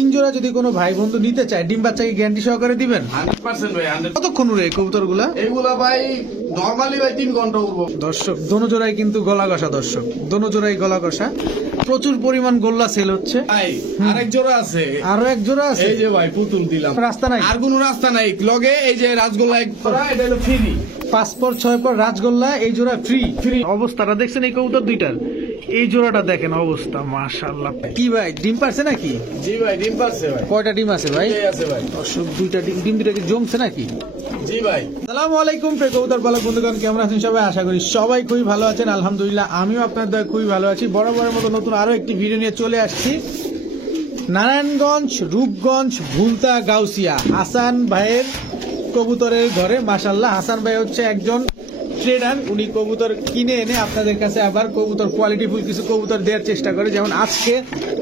তিন জোড়া যদি কোনো ভাই বন্ধু নিতে চায় ডিম বাচ্চাকে গ্যারান্টি সহকারে দিবেন 100% ভাই 100। কতক্ষণ উড়ে কবুতরগুলা? এগুলা ভাই নরমালি ভাই 3 ঘন্টা উড়বো। দর্শক দোনো জোড়াই কিন্তু গলা কষা, দর্শক দোনো জোড়াই গলা কষা, প্রচুর পরিমাণ গোল্লা সেল হচ্ছে। ভাই আরেক জোড়া আছে, আরো এক জোড়া আছে। এই যে ভাই পুতুল দিলাম, রাস্তা নাই, আর কোনো রাস্তা নাই। লগে এই যে রাজগোল্লা এক করা, এটা হলো ফ্রি। 5 পর 6 পর রাজগোল্লা, এই জোড়া ফ্রি। ফ্রি অবস্থাটা দেখছেন এই কবুতর দুইটার, এই জোড়াটা দেখেন অবস্থা, মাশাআল্লাহ। কি ভাই ডিম পারছে নাকি? জি ভাই ডিম পারছে ভাই। কয়টা ডিম আছে ভাই? এই আছে ভাই। দর্শক দুইটা ডিম দুইটা কি জমছে নাকি? জি ভাই। আসসালামু আলাইকুম প্রিয় কবুতর পালক বন্ধুগণ, কেমন আছেন সবাই? আশা করি সবাই খুবই ভালো আছেন। আলহামদুলিল্লাহ আমিও আপনার দয়া খুবই ভালো আছি। বরাবরের মতো নতুন আরো একটি ভিডিও নিয়ে চলে আসছি নারায়ণগঞ্জ, রূপগঞ্জ, ভুলতা, গাউসিয়া হাসান ভাইয়ের কবুতরের ঘরে। মাশাআল্লাহ হাসান ভাই হচ্ছে একজন ট্রেডার, উনি কবুতর কিনে এনে আপনাদের কাছে আবার কবুতর কোয়ালিটিফুল কিছু কবুতর দেওয়ার চেষ্টা করে। যেমন আজকে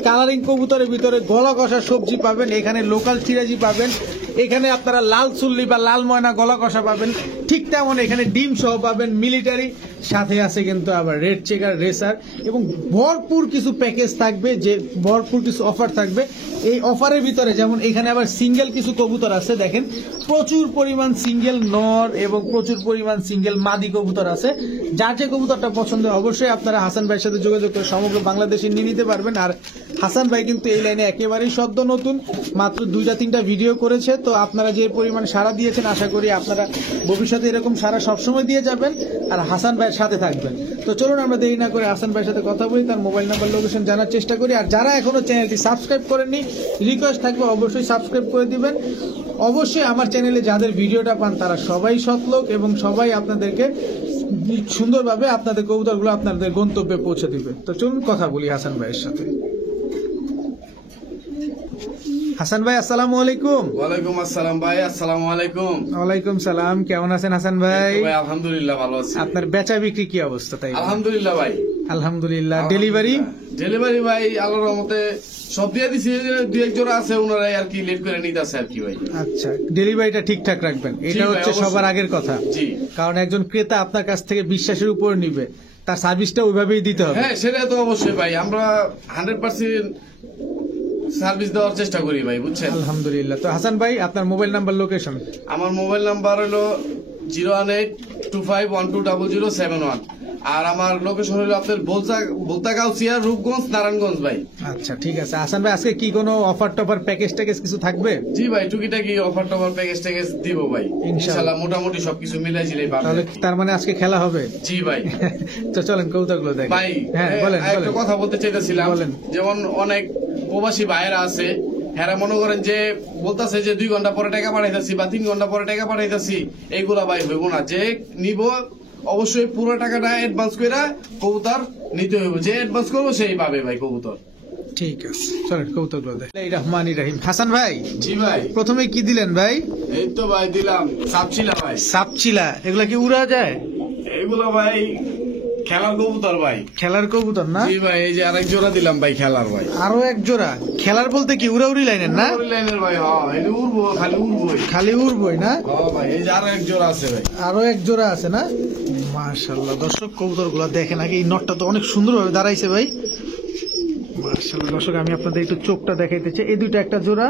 কালারিং কবুতরের ভিতরে গলা কষা সবজি পাবেন, এখানে লোকাল সিরাজি পাবেন, এখানে আপনারা লাল চুল্লি বা লাল ময়না গলা কষা পাবেন, ঠিক তেমন এখানে ডিম সহ পাবেন মিলিটারি, সাথে আছে কিন্তু আবার রেড চেকার, রেসার এবং ভরপুর কিছু প্যাকেজ থাকবে, যে ভরপুর কিছু অফার থাকবে। এই অফারের ভিতরে যেমন এখানে আবার সিঙ্গেল কিছু কবুতর আছে, দেখেন প্রচুর পরিমাণ সিঙ্গেল নর এবং প্রচুর পরিমাণ সিঙ্গেল মাদি কবুতর আছে। যার যে কবুতরটা পছন্দ হয় অবশ্যই আপনারা হাসান ভাইয়ের সাথে যোগাযোগ করে সমগ্র বাংলাদেশে নিয়ে নিতে পারবেন। আর হাসান ভাই কিন্তু এই লাইনে একেবারেই সদ্য নতুন, মাত্র 2-3টা ভিডিও করেছে। তো আপনারা যে পরিমাণ সাড়া দিয়েছেন, আশা করি আপনারা ভবিষ্যতে এরকম সাড়া সবসময় দিয়ে যাবেন আর হাসান ভাইয়ের সাথে থাকবেন। তো চলুন আমরা দেরি না করে হাসান ভাইয়ের সাথে কথা বলি, তার মোবাইল নাম্বার, লোকেশন জানার চেষ্টা করি। আর যারা এখনো চ্যানেলটি সাবস্ক্রাইব করেননি, রিকোয়েস্ট থাকবে অবশ্যই সাবস্ক্রাইব করে দিবেন। অবশ্যই আমার চ্যানেলে যাদের ভিডিওটা পান তারা সবাই সৎলোক এবং সবাই আপনাদেরকে সুন্দরভাবে আপনাদের কবুতরগুলো আপনাদের গন্তব্যে পৌঁছে দিবে। তো চলুন কথা বলি হাসান ভাইয়ের সাথে। হাসান ভাই আসসালামু আলাইকুম। ওয়ালাইকুম আসসালাম ভাই। আসসালামু আলাইকুম। ওয়ালাইকুম সালাম। কেমন আছেন হাসান ভাই? ভাই আলহামদুলিল্লাহ ভালো আছি। আপনার বেচা বিক্রি কি অবস্থা? তাই আলহামদুলিল্লাহ ভাই। আলহামদুলিল্লাহ। ডেলিভারি ভাই আল্লাহর রহমতে সব দিয়ে দিছি, 2-1 জোড়া আছে ওনারাই আর কি লেট করে নিতে আছে আর কি ভাই। আচ্ছা, ডেলিভারিটা ঠিকঠাক রাখবেন, এটা হচ্ছে সবার আগের কথা। জি, কারণ একজন ক্রেতা আপনার কাছ থেকে বিশ্বাসের উপর নিবে, তার সার্ভিসটা ওইভাবেই দিতে হবে। হ্যাঁ সেটা তো অবশ্যই ভাই, আমরা 100% সার্ভিস দেওয়ার চেষ্টা করি ভাই, বুঝছেন। আলহামদুলিল্লাহ। তো হাসান ভাই আপনার মোবাইল নাম্বার, লোকেশন? আমার মোবাইল নাম্বার হলো 01825120071, আর আমার লোকেশন হলো আপনার ভুলতা, গাউসিয়া, রূপগঞ্জ, নারায়ণগঞ্জ ভাই। আচ্ছা ঠিক আছে। হাসান ভাই আজকে কি কোনো অফার টফার প্যাকেজ ট্যাকেজ কিছু থাকবে? জি ভাই, টুকিটাকি অফার টফার প্যাকেজ ট্যাকেজ দিব ভাই ইনশাআল্লাহ, মোটামুটি সবকিছু মিলাই জিলাই পাবেন। তাহলে তার মানে আজকে খেলা হবে? জি ভাই। তো চলেন কবুতরগুলো দেখেন ভাই। হ্যাঁ বলেন। একটা কথা বলতে চাইতেছিলাম, বলেন। যেমন অনেক প্রবাসী ভাইয়েরা আছে, হ্যাঁ মনে করেন যে বলতেছে যে 2 ঘন্টা পরে টাকা পাঠাইতেছি বা 3 ঘন্টা পরে টাকা পাঠাইতেছি, এইগুলা ভাই হইব না। যে নিব অবশ্যই পুরো টাকাটা অ্যাডভান্স করে কবুতর নিতে হইব, যে অ্যাডভান্স করবো সেই পাবে ভাই কবুতর। ঠিক আছে চলেন কবুতরগুলো দেখেন। রহমানির রহিম। হাসান ভাই জি ভাই। প্রথমে কি দিলেন ভাই? এই তো ভাই দিলাম সাপচিলা ভাই। সাপচিলা, এগুলা কি উড়া যায়? এইগুলো ভাই খেলার কবুতর ভাই। খেলার কবুতর না? জি ভাই, এই যে আরেক জোড়া দিলাম ভাই খেলার ভাই। আরো এক জোড়া খেলার বলতে কি উড়াউড়ি লাইনের না? উড়াউড়ি লাইনের ভাই। হ্যাঁ এটা উড়বো, খালি উড়বোই। খালি উড়বই না? হ্যাঁ ভাই, এই যে আরো এক জোড়া আছে ভাই। আরো এক জোড়া আছে না? মাশাআল্লাহ দর্শক কবুতর গুলা দেখেন আগে, এই নটটা তো অনেক সুন্দর ভাবে দাঁড়াইছে ভাই। মাশাআল্লাহ দর্শক আমি আপনাদের একটু চোখটা দেখাইতে চাই। এই দুইটা একটা জোড়া,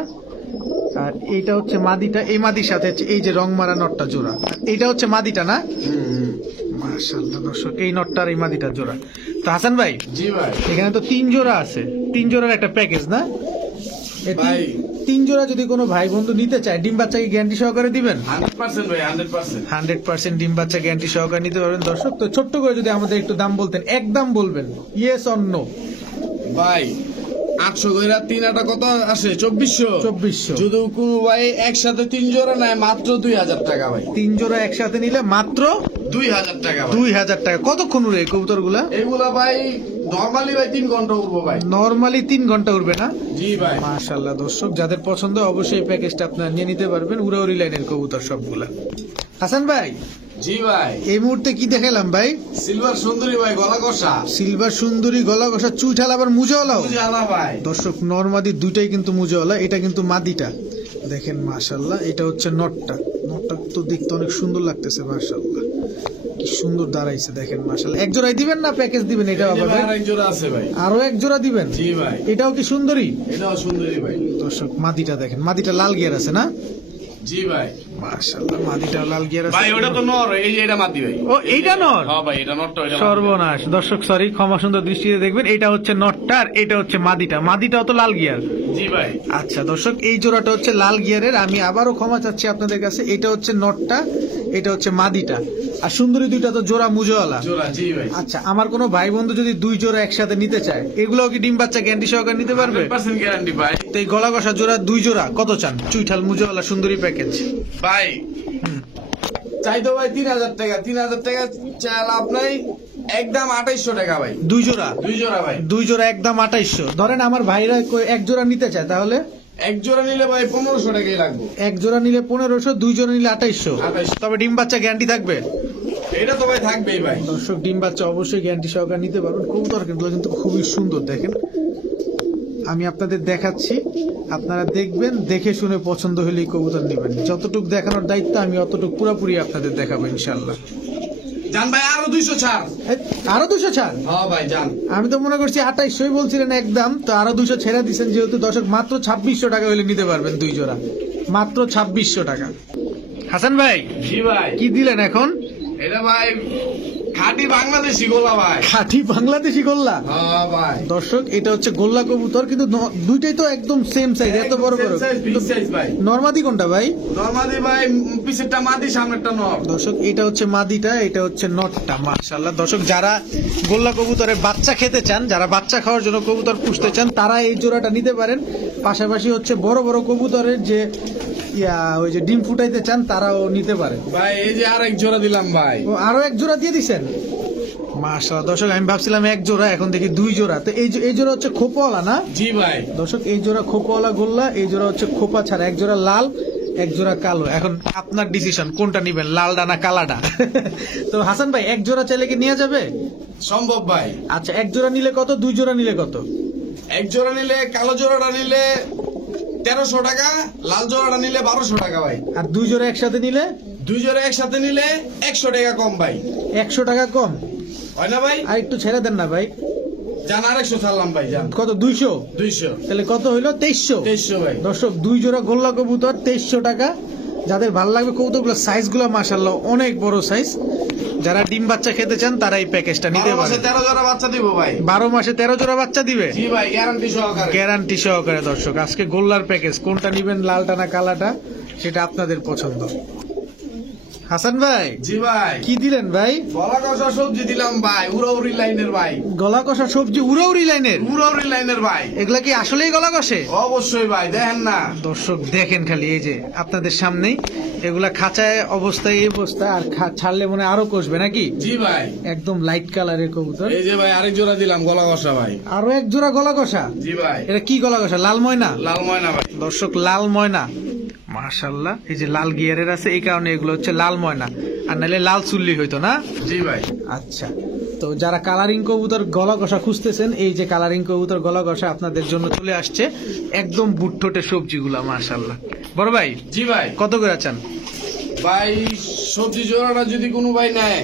আর এইটা হচ্ছে মাদিটা। এই মাদির সাথে হচ্ছে এই যে রং মারা নটটা জোড়া, এইটা হচ্ছে মাদিটা না? মাশাআল্লাহ দর্শক এই নটটার এই মাদিটা জোড়া। তো হাসান ভাই জি ভাই, এখানে তো 3 জোড়া আছে, 3 জোড়ার একটা প্যাকেজ না? ভাই 3 জোড়া যদি কোনো ভাই বন্ধু নিতে চায় ডিম বাচ্চাকে গ্যারান্টি সহকারে দিবেন? 100% ভাই 100%। 100% ডিম বাচ্চা গ্যারান্টি সহকারে নিতে পারবেন দর্শক। তো ছোট্ট করে যদি আমাদের একটু দাম বলতেন, একদম বলবেন ইয়েস অর নো। ভাই 800 কইরা 3 আটা কত আসে? 2400। যদি কোনো ভাই একসাথে 3 জোড়া নেয় মাত্র 2000 টাকা ভাই। 3 জোড়া একসাথে নিলে মাত্র 2000 টাকা ভাই। 2000 টাকা। কতক্ষণ উড়ে এই কবুতরগুলা? এগুলা ভাই নরমালি ভাই 3 ঘন্টা উড়বো ভাই। নরমালি 3 ঘন্টা উড়বে না? জি ভাই। মাশাআল্লাহ দর্শক যাদের পছন্দ অবশ্যই এই প্যাকেজটা আপনারা নিয়ে নিতে পারবেন। উড়াউড়ি লাইনের কবুতর সবগুলা। হাসান ভাই জি ভাই, এই মুহূর্তে কি দেখালাম ভাই? সিলভার সুন্দরী ভাই, গলা কষা। সিলভার সুন্দরী গলা কষা, চুইঠাল আবার মুজাওয়ালাও। মুজাওয়ালা ভাই। দর্শক নরমাদি দুইটাই কিন্তু মুজাওয়ালা, এটা কিন্তু মাদিটা দেখেন। মাশাআল্লাহ এটা হচ্ছে নটটা। নটটা তো দেখতে অনেক সুন্দর লাগতেছে মাশাআল্লাহ। কি সুন্দর দাঁড়াইছে দেখেন মাশাআল্লাহ। এক জোড়াই দিবেন না প্যাকেজ দিবেন এটা এই যে আবার ভাই ভাই? আরেক জোড়া আছে ভাই। আরো এক জোড়া দিবেন? জি ভাই, এটাও কি সুন্দরী? এটাও সুন্দরী ভাই। দর্শক মাদিটা দেখেন, মাদিটা লাল গিয়ার আছে না? জি ভাই। মাশাআল্লাহ, মাদিটা লাল গিয়ার আছে। ভাই ওটা তো নর, এই যে এটা মাদি ভাই। ও এইটা নর? হ্যাঁ ভাই, এটা নরটা, এটা মাদি। সর্বনাশ দর্শক, সরি, ক্ষমা সুন্দর দৃষ্টিতে দেখবেন। এটা হচ্ছে নটটা আর এটা হচ্ছে মাদিটা। মাদিটাও তো লাল গিয়ার। জি ভাই। আচ্ছা দর্শক, এই জোড়াটা হচ্ছে লাল গিয়ারের। আমি আবারও ক্ষমা চাচ্ছি আপনাদের কাছে। এটা হচ্ছে নটটা, এটা হচ্ছে মাদিটা। আর সুন্দরী দুইটা তো জোড়া মুজোওয়ালা। জোড়া, জি ভাই। আচ্ছা, আমার কোনো ভাই বন্ধু যদি দুই জোড়া একসাথে নিতে চায়, এগুলোও কি ডিম বাচ্চা গ্যারান্টি সহকারে নিতে পারবে? 100% গ্যারান্টি ভাই। তো এই গলা কষা জোড়া দুই জোড়া কত চান? চুইঠাল মুজোওয়ালা সুন্দরী প্যাকেজ। ভাই চাই তো ভাই 3000 টাকা। 3000 টাকা চাল আপনার একদম 2800 টাকা ভাই। দুই জোড়া? দুই জোড়া ভাই। দুই জোড়া একদম 2800। ধরেন আমার ভাইরা এক জোড়া নিতে চায়, তাহলে এক জোড়া নিলে ভাই 1500 টাকাই লাগবে। এক জোড়া নিলে 1500, দুই জোড়া নিলে 2800। 2800। তবে ডিম বাচ্চা গ্যারান্টি থাকবে? এটা তো ভাই থাকবেই ভাই। দর্শক, ডিম বাচ্চা অবশ্যই গ্যারান্টি সহকারে নিতে পারবেন। কবুতর কিন্তু খুবই সুন্দর দেখেন। আমি আপনাদের দেখাচ্ছি, আপনারা দেখবেন, দেখে শুনে পছন্দ হলেই কবুতর নেবেন। যতটুকু দেখানোর দায়িত্ব আমি অতটুকু পুরোপুরি আপনাদের দেখাবো ইনশাল্লাহ। জান ভাই আরো 200 ছাড়। আরো 200 ছাড়? হ্যাঁ ভাই জান। আমি তো মনে করছি 2800 বলছিলেন একদম, তো আরো 200 ছেড়ে দিচ্ছেন। যেহেতু দর্শক, মাত্র 2600 টাকা হলে নিতে পারবেন দুই জোড়া, মাত্র 2600 টাকা। হাসান ভাই, জি ভাই। কি দিলেন এখন? এটা ভাই খাঁটি বাংলাদেশি গোলা ভাই। খাঁটি বাংলাদেশি গোল্লা? হ্যাঁ ভাই। দর্শক, এটা হচ্ছে গোল্লা কবুতর, কিন্তু দুইটাই তো একদম সেম সাইজ, এত বড় বড়। বিগ সাইজ ভাই। নরমাদি কোনটা ভাই? নরমালি ভাই পিছেরটা মাদি, সামনেরটা নর। দর্শক, এটা হচ্ছে মাদিটা, এটা হচ্ছে নটটা। মাশাআল্লাহ দর্শক, যারা গোল্লা কবুতরের বাচ্চা খেতে চান, যারা বাচ্চা খাওয়ার জন্য কবুতর পুষতে চান, তারা এই জোড়াটা নিতে পারেন। পাশাপাশি হচ্ছে বড় বড় কবুতরের যে ওই যে ডিম ফুটাইতে চান, তারাও নিতে পারেন। ভাই এই যে আরেক জোড়া দিলাম ভাই। ও, আরো এক জোড়া দিয়ে দিছেন? মাশাআল্লাহ দর্শক, আমি ভাবছিলাম এক জোড়া, এখন দেখি দুই জোড়া। তো এই জোড়া হচ্ছে খোপাওয়ালা না? জি ভাই। দর্শক, এই জোড়া খোপাওয়ালা গোল্লা, এই জোড়া হচ্ছে খোপা ছাড়া। এক জোড়া লাল, এক জোড়া কালো। এখন আপনার ডিসিশন, কোনটা নিবেন, লালডা না কালাডা? তো হাসান ভাই, এক জোড়া চাইলে কি নেওয়া যাবে? সম্ভব ভাই। আচ্ছা, এক জোড়া নিলে কত, দুই জোড়া নিলে কত? এক জোড়া নিলে, কালো জোড়াটা নিলে 1300 টাকা, লাল জোড়াটা নিলে 1200 টাকা ভাই। আর দুই জোড়া একসাথে নিলে? দুই জোড়া একসাথে নিলে 100 টাকা কম ভাই। 100 টাকা কম হয় না ভাই? আর একটু ছেড়ে দেন না ভাই। জান আরেকশো ছাড়লাম ভাই। জান কত? 200? 200। তাহলে কত হইলো? 2300। 2300 ভাই। দর্শক, দুই জোড়া গোল্লা কবুতর 2300 টাকা। যাদের ভালো লাগবে কবুতরগুলো, সাইজগুলো মাশাআল্লাহ অনেক বড় সাইজ। যারা ডিম বাচ্চা খেতে চান, তারা এই প্যাকেজটা নিতে 12 মাসে পারেন। 13 জোড়া বাচ্চা দিব ভাই। 12 মাসে 13 জোড়া বাচ্চা দিবে? জি ভাই, গ্যারান্টি সহকারে। গ্যারান্টি সহকারে। দর্শক, আজকে গোল্লার প্যাকেজ, কোনটা নিবেন, লালটা না কালাটা, সেটা আপনাদের পছন্দ। হাসান ভাই, জি ভাই। কি দিলেন ভাই? গলা কষা সবজি দিলাম ভাই, উড়াউড়ি লাইনের ভাই। গলা কষা সবজি উড়াউড়ি লাইনের? উড়াউড়ি লাইনের ভাই। এগুলা কি আসলেই গলা কষে? অবশ্যই ভাই, দেখেন না। দর্শক দেখেন খালি, এই যে আপনাদের সামনেই এগুলা খাঁচায় অবস্থায়, এই অবস্থা, আর ছাড়লে মনে হয় আরো কষবে নাকি? জি ভাই। একদম লাইট কালারের কবুতর। এই যে ভাই আরেক জোড়া দিলাম গলা কষা ভাই। আরো এক জোড়া গলা কষা? জি ভাই। এটা কি গলা কষা? লাল ময়না? লাল ময়না ভাই। দর্শক, লাল ময়না মাশাআল্লাহ। এই যে লাল গিয়ারের আছে, এই কারণে এগুলো হচ্ছে লাল ময়না, আর নাহলে লাল চুল্লি হইতো না। জি ভাই। আচ্ছা, তো যারা কালারিং কবুতর গলা কষা খুঁজতেছেন, এই যে কালারিং কবুতর গলা কষা আপনাদের জন্য চলে আসছে। একদম বুটঠোটে সবজিগুলা মাশাআল্লাহ। বড় ভাই, জি ভাই। কত করে চান ভাই সবজি জোড়াটা যদি কোনো ভাই নেয়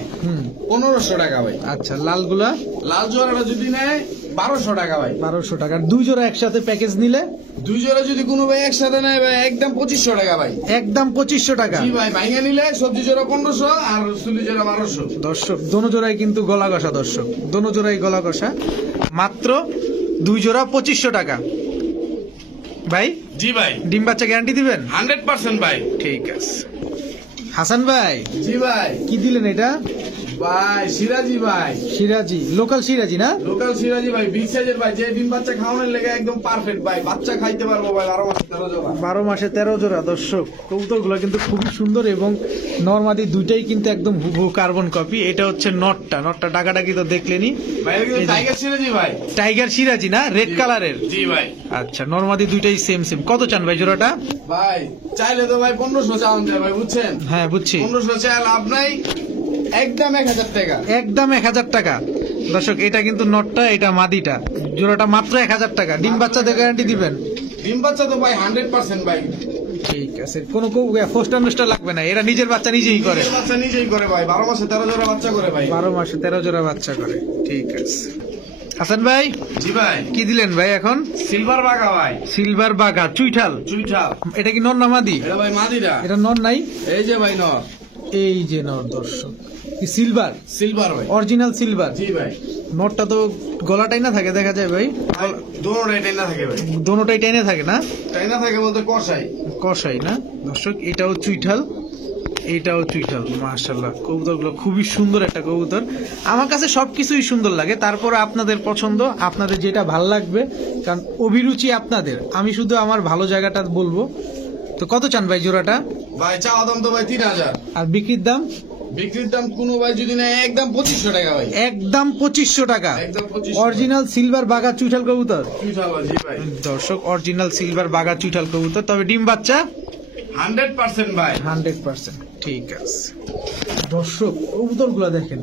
1500 টাকা ভাই। আচ্ছা, লালগুলা? লাল জোড়াটা যদি নেয় 1200 টাকা ভাই। 1200 টাকা। দুই জোড়া একসাথে প্যাকেজ নিলে? দুই জোড়া যদি কোনো ভাই একসাথে নেয় ভাই, একদম 2500 টাকা ভাই। একদম 2500 টাকা? জি ভাই। ভাইঙ্গা নিলে সবজি জোড়া 1500 আর চুলি জোড়া 1200। দর্শক, দোনো জোড়াই কিন্তু গলা কষা। দর্শক, দোনো জোড়াই গলা কষা, মাত্র দুই জোড়া 2500 টাকা। ভাই, জি ভাই। ডিম বাচ্চা গ্যারান্টি দিবেন? 100% ভাই। ঠিক আছে। হাসান ভাই, জি ভাই। কি দিলেন এটা? ভাই সিরাজি ভাই। সিরাজি, লোকাল সিরাজি না? লোকাল সিরাজি ভাই, বিগ সাইজের ভাই, যে ডিম বাচ্চা খাওয়ানোর লেগে একদম পারফেক্ট ভাই। বাচ্চা খাইতে পারবো ভাই 12 মাসে 13 জোড়া। 12 মাসে 13 জোড়া। দর্শক, কবুতরগুলো কিন্তু খুবই সুন্দর, এবং নরমাদি দুইটাই কিন্তু একদম হুবহু কার্বন কপি। এটা হচ্ছে নটটা। নটটা ডাকাডাকি তো দেখলেনি। ভাই এটা কিন্তু টাইগার সিরাজি ভাই। টাইগার সিরাজি না, রেড কালারের? জি ভাই। আচ্ছা, নরমাদি দুইটাই সেম সেম। কত চান ভাই জোড়াটা? ভাই চাইলে তো ভাই 1500 চাওয়ান যায় ভাই, বুঝছেন? হ্যাঁ, বুঝছি। 1500 চাই লাভ নাই, একদম 1000 টাকা। একদম 1000 টাকা। দর্শক, এটা কিন্তু নটটা, এটা মাদিটা। জোড়াটা মাত্র 1000 টাকা। ডিম বাচ্চাদের গ্যারান্টি দিবেন? ডিম বাচ্চা তো ভাই 100% ভাই। ঠিক আছে, কোনো ফোস্টার নোস্টার লাগবে না, এরা নিজের বাচ্চা নিজেই করে। নিজের বাচ্চা নিজেই করে ভাই, 12 মাসে 13 জোড়া বাচ্চা করে ভাই। 12 মাসে 13 জোড়া বাচ্চা করে। ঠিক আছে হাসান ভাই, জি ভাই। কি দিলেন ভাই এখন? সিলভার বাঘা ভাই। সিলভার বাঘা চুইঠাল। চুইঠাল। এটা কি নর না মাদি? এটা ভাই মাদিরা। এটা নর নাই? এই যে ভাই নর। এই যে নর দর্শক, কি সিলভার? সিলভার ভাই, অরিজিনাল সিলভার। জি ভাই। নরটা তো গলাটাই না থাকে দেখা যায় ভাই, দোনোটাই টাইনা থাকে ভাই। দোনোটাই টেনে থাকে না? টাইনা থাকে বলতে কষাই। কষাই না দর্শক। এটাও চুইঠাল, এটাও চুইঠাল। মাশাআল্লাহ, কবুতরগুলো খুবই সুন্দর একটা কবুতর। আমার কাছে সবকিছুই সুন্দর লাগে, তারপরে আপনাদের পছন্দ, আপনাদের যেটা ভাল লাগবে, কারণ অভিরুচি আপনাদের। আমি শুধু আমার ভালো জায়গাটা বলবো। তো কত চান ভাই জোড়াটা? ভাই চাওয়া দাম তো ভাই 3000। আর বিক্রির দাম? বিক্রির দাম কোনো ভাই যদি নেয় একদম 2500 টাকা ভাই। একদম 2500 টাকা। একদম 2500। অরিজিনাল সিলভার বাঘা চুইঠাল কবুতর চুইঠাল ভাই, জি ভাই। দর্শক, অরিজিনাল সিলভার বাঘা চুইঠাল কবুতর, তবে ডিম বাচ্চা 100% ভাই। 100%। ঠিক আছে দর্শক, কবুতর গুলা দেখেন,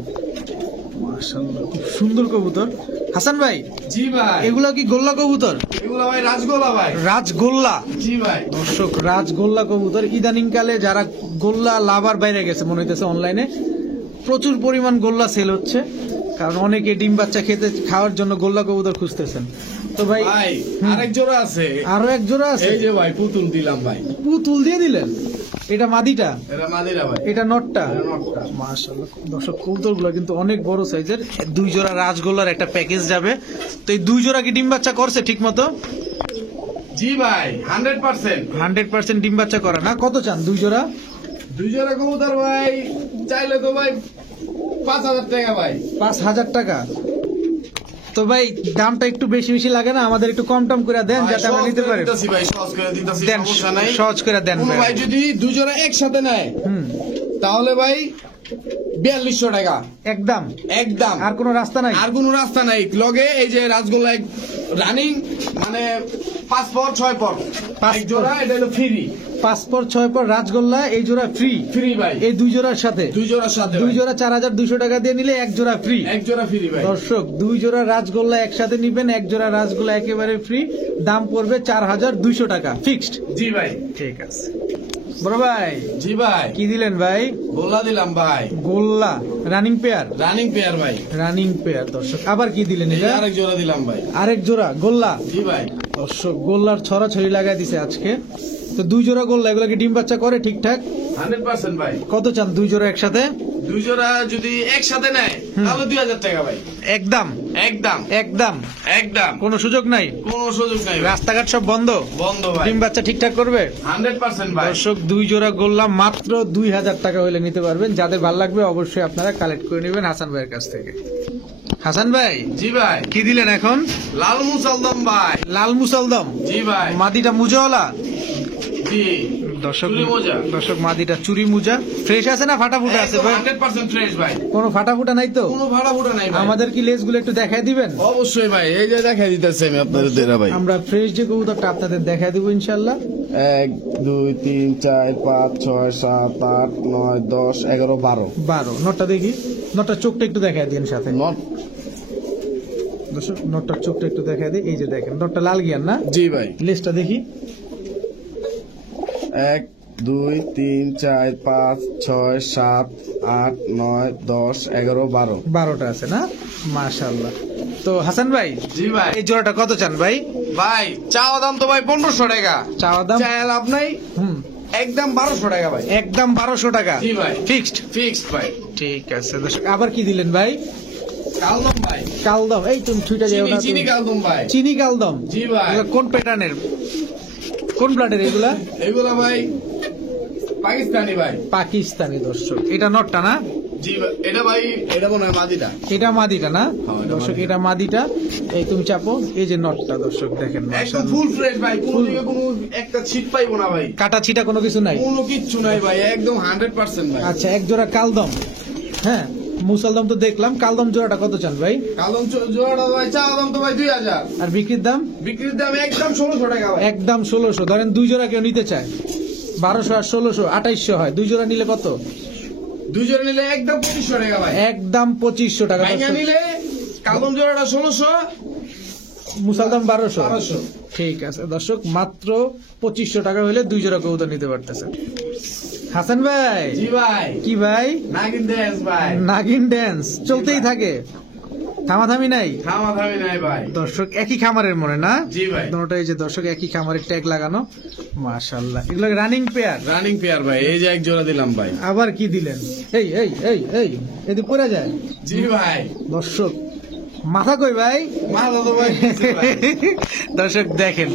মাশাআল্লাহ খুব সুন্দর কবুতর। হাসান ভাই, জি ভাই। এগুলা কি গোল্লা কবুতর? এগুলো ভাই রাজগোলা ভাই। রাজগোল্লা। জি ভাই। দর্শক, রাজগোল্লা কবুতর। ইদানিং কালে যারা গোল্লা লাভার বাইরে গেছে মনে হইতেছে, অনলাইনে প্রচুর পরিমাণ গোল্লা সেল হচ্ছে, কারণ অনেকে ডিম বাচ্চা খাওয়ার জন্য গোল্লা কবুতর খুঁজতেছেন। তো ভাই ভাই আরেক জোড়া আছে, আরো এক জোড়া আছে। এই যে ভাই পুতুল দিলাম ভাই। পুতুল দিয়ে দিলেন? এটা মাদিটা, এটা মাদিরা ভাই। এটা নটটা। এটা নটটা। মাশাআল্লাহ দর্শক, কবুতরগুলো কিন্তু অনেক বড় সাইজের। 2 জোড়া রাজগোল্লার একটা প্যাকেজ যাবে। তো এই 2 জোড়া কি ডিম বাচ্চা করছে ঠিক মতো? জি ভাই 100%। 100% ডিম বাচ্চা করে না? কত চান 2 জোড়া? 2 জোড়া কবুতর ভাই চাইলে তো ভাই 5000 টাকা ভাই। 5000 টাকা? তো ভাই দামটা একটু বেশি বেশি লাগে না? আমাদের একটু কম টম করে দেন, যাতে আমরা নিতে পারি। দিতাছি ভাই, সহজ করে দিতাছি, দেন, সমস্যা নাই। সহজ করে দেন কোন ভাই। ভাই যদি 2 জোড়া একসাথে নেয় হুম, তাহলে ভাই 4200 টাকা একদম। একদম। আর কোনো রাস্তা নাই? আর কোনো রাস্তা নাই। লগে এই যে রাজগোল্লা রানিং, মানে 5 পর 6 পর 5 এক জোড়া, এটা হলো ফ্রি। 5 পর 6 পর রাজগোল্লা এই জোড়া ফ্রি। ফ্রি ভাই, এই 2 জোড়ার সাথে? 2 জোড়ার সাথে 2 জোড়া 4200 টাকা দিয়ে নিলে 1 জোড়া ফ্রি। 1 জোড়া ফ্রি ভাই। দর্শক, 2 জোড়া রাজগোল্লা একসাথে নিবেন, 1 জোড়া রাজগোল্লা একেবারে ফ্রি। দাম পড়বে 4200 টাকা ফিক্সড। জি ভাই। ঠিক আছে বড় ভাই, জি ভাই। কি দিলেন ভাই? গোল্লা দিলাম ভাই, গোল্লা রানিং পেয়ার। রানিং পেয়ার ভাই। রানিং পেয়ার দর্শক। আবার কি দিলেন এই যে এটা? আরেক জোড়া দিলাম ভাই। আরেক জোড়া গোল্লা। জি ভাই। দর্শক, গোল্লার ছড়াছড়ি লাগাই দিছে আজকে। তো 2 জোড়া গোল্লা, এগুলো কি ডিম বাচ্চা করে ঠিকঠাক? 100% ভাই। কত চান 2 জোড়া একসাথে? 2 জোড়া যদি একসাথে নেয় তাহলে 2000 টাকা ভাই। একদম একদম একদম, একদম, কোনো সুযোগ নাই? কোনো সুযোগ নাই ভাই। রাস্তাঘাট সব বন্ধ, বন্ধ ভাই। ডিম বাচ্চা ঠিকঠাক করবে? 100% ভাই। দর্শক, 2 জোড়া গোল্লা মাত্র 2000 টাকা হলে নিতে পারবেন। যাদের ভালো লাগবে অবশ্যই আপনারা কালেক্ট করে নেবেন হাসান ভাইয়ের কাছ থেকে। হাসান ভাই, জি ভাই। কি দিলেন এখন? লাল মুসালদম ভাই। লাল মুসালদম। জি ভাই। মাদিটা মুজাওয়ালা। জি। দর্শক, চুরি মোজা। দর্শক, মাদিটা চুরি মুজা। ফ্রেশ আছে না ফাটা ফুটা আছে ভাই? 100% ফ্রেশ ভাই। কোনো ফাটা ফুটা নাই তো? কোনো ভাড়া ফুটা নাই ভাই। আমাদের কি লেজগুলো একটু দেখাই দিবেন? অবশ্যই ভাই, এই যে দেখাই দিতেছি আমি আপনাদের দেরা ভাই। আমরা ফ্রেশ যে কবুতরটা আপনাদের দেখাই দিব ইনশাল্লাহ। 1 2 3 4 5 6 7 8 9 10 11 12 12 নটটা দেখি। নটটার চোখটা একটু দেখাই দিন সাথে। নট। দর্শক, নটটার চোখটা একটু দেখাই দিই। এই যে দেখেন, নটটা লাল গিয়ার না? জি ভাই। লেজটা দেখি। 1 2 3 4 5 6 7 8 9 10 11 12 12টা আছে না? মাশাআল্লাহ। তো হাসান ভাই, জি ভাই। এই জোড়াটা কত চান ভাই? ভাই চাওয়া দাম তো ভাই 1500 টাকা। চাওয়া দাম? চায় লাভ নাই, একদম 1200 টাকা ভাই। একদম 1200 টাকা। জি ভাই। ফিক্সড। ফিক্সড ভাই। ঠিক আছে দর্শক, আবার কি দিলেন ভাই? কালদম ভাই। কালদম। এই তুমি ছুটে যাও না। চিনি কালদম ভাই। চিনি কালদম। জি ভাই। এগুলো কোন প্যাটার্নের, কোন ব্লাডের এগুলা? এগুলা ভাই পাকিস্তানি ভাই। পাকিস্তানি। দর্শক, এটা নটটা না? জি ভাই। এটা ভাই, এটা মনে হয় মাদিটা। এটা মাদিটা না? হ্যাঁ, এটা দর্শক, মাদিটা। এটা মাদিটা। এই তুমি চাপো, এই যে নটটা দর্শক দেখেন, একদম মাশাআল্লাহ। ফুল ফ্রেশ ভাই, কোনো দিকে কোনো একটা ছিট পাইবো না ভাই। কাটা ছিটা কোনো কিছু নাই? কোনো কিচ্ছু নাই ভাই, একদম 100% ভাই। আচ্ছা, এক জোড়া কালদম। হ্যাঁ, মুসালদম তো দেখলাম। কালদম জোড়াটা কত চান ভাই? কালদম জোড়াটা ভাই চাওয়া দাম তো ভাই 2000। আর বিক্রির দাম? বিক্রির দাম একদম 1600 টাকা ভাই। একদম 1600। ধরেন 2 জোড়া কেউ নিতে চায়, 1200 আর 1600 2800 হয়। 2 জোড়া নিলে কত? 2 জোড়া নিলে একদম 2500 টাকা ভাই। একদম 2500 টাকা। ভাইঙ্গা নিলে কালদম জোড়াটা 1600, মুসালদাম 1200। 1200। ঠিক আছে দর্শক, মাত্র 2500 টাকা হলে 2 জোড়া কবুতর নিতে পারতেছেন। হাসান ভাই, জি ভাই, কি ভাই? নাগিন ড্যান্স ভাই, নাগিন ড্যান্স চলতেই থাকে, থামাথামি নাই। থামাথামি নাই ভাই। দর্শক একই খামারের মনে না? জি ভাই, দুটোটাই যে দর্শক একই খামারের ট্যাগ লাগানো, মাশাআল্লাহ। এগুলো রানিং পেয়ার। রানিং পেয়ার ভাই, এই যে এক জোড়া দিলাম ভাই। আবার কি দিলেন? এই এই এই এই এদি পড়ে যায়। জি ভাই, দর্শক মাথা কই ভাই? মাথা তো ভাই নিচে ভাই। দর্শক দেখেন,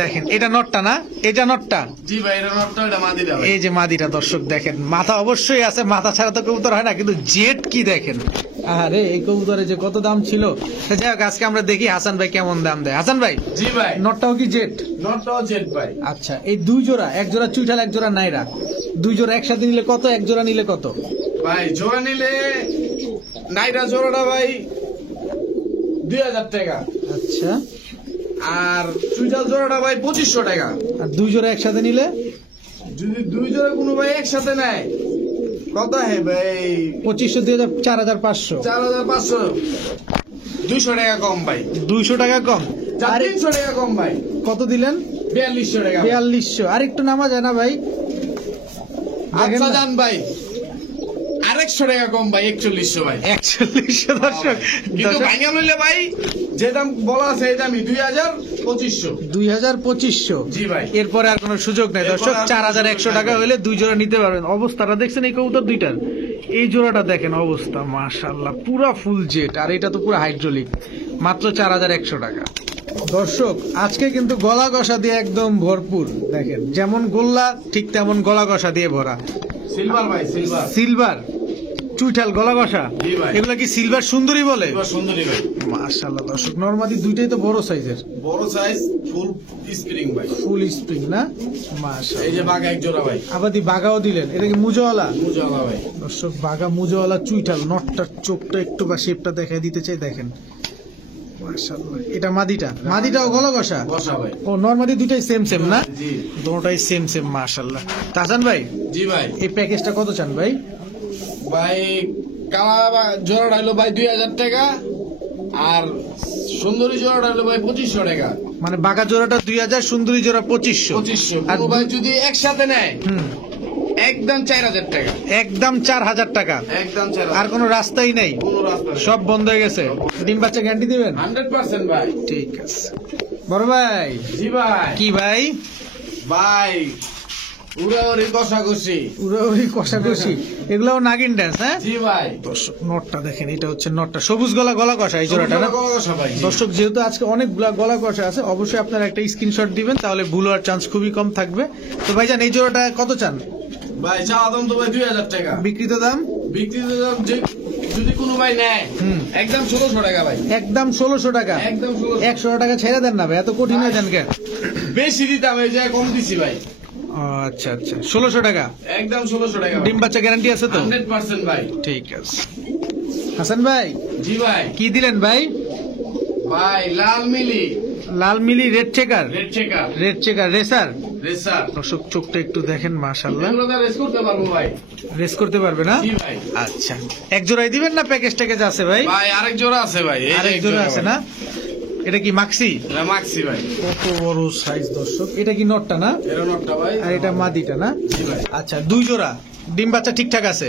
দেখেন এটা নটটা না? এটা নটটা। জি ভাই, এটা নটটা, এটা মাদিটা ভাই। এই যে মাদিটা দর্শক দেখেন, মাথা অবশ্যই আছে, মাথা ছাড়া তো কবুতর হয় না, কিন্তু জেট কি দেখেন। আরে এই কবুতরে যে কত দাম ছিল। তো যাই হোক, আজকে আমরা দেখি হাসান ভাই কেমন দাম দেয়। হাসান ভাই, জি ভাই, নটটাও কি জেট? নটটাও জেট ভাই। আচ্ছা, এই 2 জোড়া, এক জোড়া চুইঠাল, এক জোড়া নাইরা, 2 জোড়া একসাথে নিলে কত? এক জোড়া নিলে কত ভাই? জোড়া নিলে নাইরা জোড়াটা ভাই 2000 টাকা, আচ্ছা, আর চুইটাল জোড়াটা ভাই 2500 টাকা। আর 2 জোড়া একসাথে নিলে? যদি 2 জোড়া কোনো ভাই একসাথে নেয় কত হয় ভাই? 2500, 2000, 4500। 4500, 200 টাকা কম ভাই। 200 টাকা কম। আর 300 টাকা কম ভাই। কত দিলেন? 4200 টাকা ভাই। 4200। আর একটু নামা যায় না ভাই? দেখেন আচ্ছা না? জান ভাই, আর 100 টাকা কম ভাই, 4100 ভাই। 4100 দর্শক। কিন্তু ভাঙা লইলে ভাই যে দাম বলা আছে এই দামই 2500। 2500। জি ভাই। এরপরে আর কোনো সুযোগ নাই এরপরে দর্শক। আর কোনো 4100 সুযোগ টাকা নাই। হলে 2 জোড়া নিতে পারবেন। অবস্থাটা দেখছেন এই কবুতর দুইটার? এই জোড়াটা দেখেন অবস্থা, মাশাআল্লাহ, পুরা ফুল জেট, আর এটা তো পুরো হাইড্রোলিক। মাত্র 4100 টাকা। দর্শক আজকে কিন্তু গলা কষা দিয়ে একদম ভরপুর। দেখেন যেমন গোল্লা ঠিক তেমন গলা কষা দিয়ে ভরা। সিলভার ভাই, সিলভার। সিলভার চুইঠাল গলা কষা, জি ভাই। এগুলা কি সিলভার সুন্দরী বলে? সিলভার সুন্দরী ভাই। মাশাআল্লাহ দর্শক, নরমাদি দুইটাই তো বড় সাইজের, বড় সাইজ, ফুল স্প্রিং ভাই। ফুল স্প্রিং না? মাশাআল্লাহ। এই যে বাঘা এক জোড়া ভাই, আবাদি বাগাও দিলেন, এটা কি মুজওয়ালা? মুজালা ভাই। দর্শক বাগা মুজওয়ালা চুইঠাল, নটটার চোখটা একটু বা শেপটা দেখাই দিতে চাই, দেখেন মাশাআল্লাহ। এটা মাদিটা, মাদিটাও গলা কষা? বসা ভাই। ও নরমাদি দুইটাই সেম সেম না? জি দুটোটাই সেম সেম, মাশাআল্লাহ। তাহসান ভাই, জি ভাই। এই প্যাকেজটা কত চান ভাই? ভাই কালা জোড়াটা হলো ভাই 2000 টাকা, আর সুন্দরী জোড়াটা হলো ভাই 2500 টাকা। মানে বাগা জোড়াটা 2000, সুন্দরী জোড়া 2500। 2500। আর কোনো ভাই যদি একসাথে নেয় হুম, একদম 4000 টাকা। একদম 4000 টাকা। একদম 4000। আর কোনো রাস্তাই নেই, কোনো রাস্তা নেই। সব বন্ধ হয়ে গেছে। ডিম বাচ্চা গ্যারান্টি দিবেন? 100% ভাই। ঠিক আছে। বড় ভাই, জি ভাই। কি ভাই? ভাই উড়াউড়ি কষাকষি। ওই কষাকষি, এগুলাও নাগিন ড্যান্স? হ্যাঁ জি ভাই। দর্শক নটটা দেখেন, এটা হচ্ছে নটটা, সবুজ গলা, গলা কষা এই জোড়াটা না? কষা ভাই। জি। দর্শক যেহেতু আজকে অনেকগুলা গলা কষা আছে, অবশ্যই আপনারা একটা স্ক্রিনশট দিবেন, তাহলে ভুল হওয়ার চান্স খুবই কম থাকবে। তো ভাইজান এই জোড়াটা কত চান? ভাই চাওয়া দাম তো ভাই 2000 টাকা। বিক্রিত দাম? বিক্রিত দাম যদি কোনো ভাই নেয় হুম। একদম 1600 টাকা ভাই। একদম 1600 টাকা। একদম 1600। 100 টাকা ছেড়ে দেন না ভাই, এত কঠিন হয়ে যান কেন? বেশি দিতাম, এই যে কম দিছি ভাই। ও, আচ্ছা আচ্ছা, 1600 টাকা। একদম 1600 টাকা ভাই। ডিম বাচ্চা গ্যারান্টি আছে তো? 100% ভাই। ঠিক আছে। হাসান ভাই, জি ভাই। কি দিলেন ভাই? ভাই লাল মিলি, লাল মিলি red checker, red checker, red checker racer. Racer. দর্শক চোখটা একটু দেখেন, মাশাআল্লাহ, এগুলো তো রেস করতে পারবো ভাই। রেস করতে পারবে না? জি ভাই। আচ্ছা, এক জোড়াই দিবেন না প্যাকেজ ট্যাকেজ আছে ভাই? ভাই আরেক জোড়া আছে ভাই, এই যে আরেক জোড়া আছে না? এটা কি মাক্সি? এটা মাক্সি ভাই। কত বড় সাইজ দর্শক। এটা কি নটটা না? এর নটটা ভাই। আর এটা মাদিটা না? জি ভাই। আচ্ছা, 2 জোড়া ডিম বাচ্চা ঠিকঠাক আছে?